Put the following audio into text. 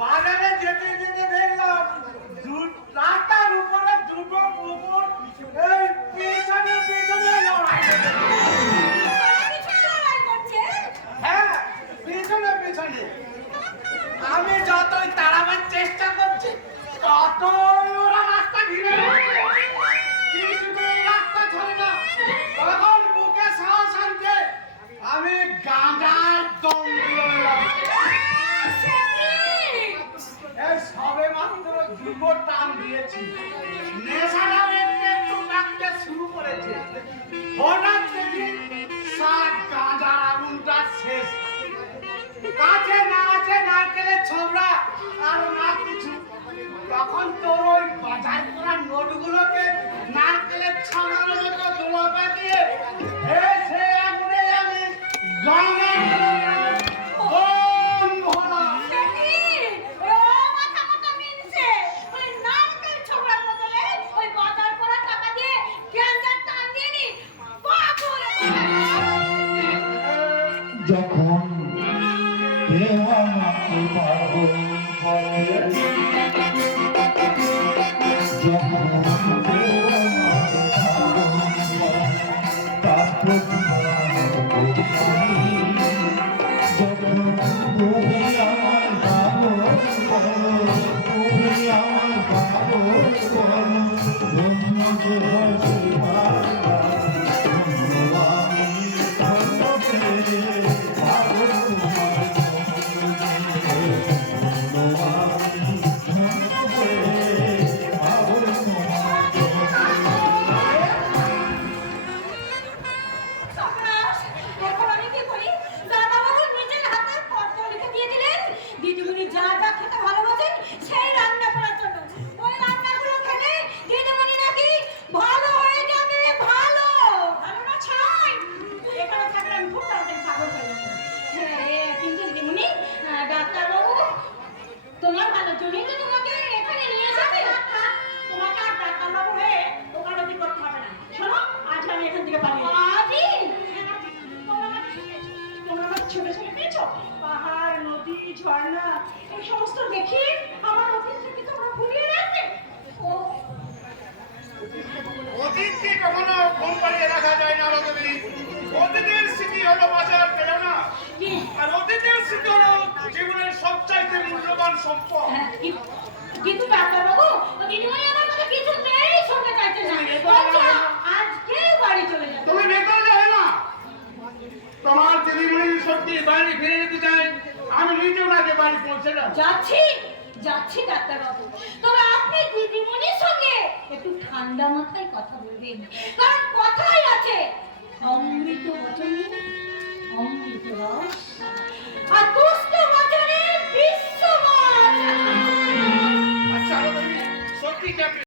বাজারে যেতে যেতে দেখলাম রাস্তার উপরে দুটো কুকুর এই পেছনে পেছনে লড়াই করছে। হ্যাঁ, পেছনে পেছনে। আমি যতই তাড়াবার চেষ্টা করছি ততই ওরা রাস্তা ঘিরে কিছুতেই রাস্তা ছাড়ে না। তখন বুকে সাহস আনছে আমি গাঁজার দম দিয়ে সবে মাত্র দুটো টান দিয়েছি, নেশাটাও একটু একটু ডাকতে শুরু করেছে। হঠাৎ দেখি সাত গাঁজার আগুনটা শেষ। কাছে না আছে নারকেলের ছোবড়া আর না কিছু। তখন তোর ওই বাজার করা নোটগুলোকে নারকেলের ছানার মতো দোলা পাকিয়ে সে আগুনে আমি গঙ্গা যখন কেউ আমাকে পাগল বলে, যখন কেউ আমাকে পাগল বলে, তার প্রতি যখন তুমি আমার পাগল বলো, তুমি আমার পাগল বলো, ধন্য তোমার ভালোর জন্যই তো তোমাকে এখানে নিয়ে এসেছি। তোমাকে আর ডাক্তারবাবু হয়ে ওকালতি করতে হবে না। শোনো, আজ আমি এখান থেকে পালিয়ে আজই তোমরা আমার ছোট ছোট পেয়েছো পাহাড়, নদী, ঝর্ণা এই সমস্ত দেখি আমার অতীত থেকে তোমরা ভুলিয়ে রাখবে। ও অতীতকে কখনো কম পালিয়ে রাখা যায় না রকমই। অতীতের স্মৃতি হলো বাঁচার প্রেরণা, আর অতীতের স্মৃতি হলো জীবনের সবচাইতে মূল্যবান সম্পদ। কিন্তু ডাক্তারবাবু, দিদিমণি আমার কথা কিছুতেই শুনতে চাইছে না। আজকে বাড়ি চলে যাবে। তুমি বেকার হয় না। তোমার দিদিমণি সত্যি বাড়ি ফিরে যেতে চাই, আমি নিজে ওনাকে বাড়ি পৌঁছে যাব। যাচ্ছি ডাক্তারবাবু, তবে আপনি দিদিমণির সঙ্গে একটু ঠান্ডা মাথায় কথা বলবেন, কারণ কথাই আছে অমৃত বচন অমৃত রস। আর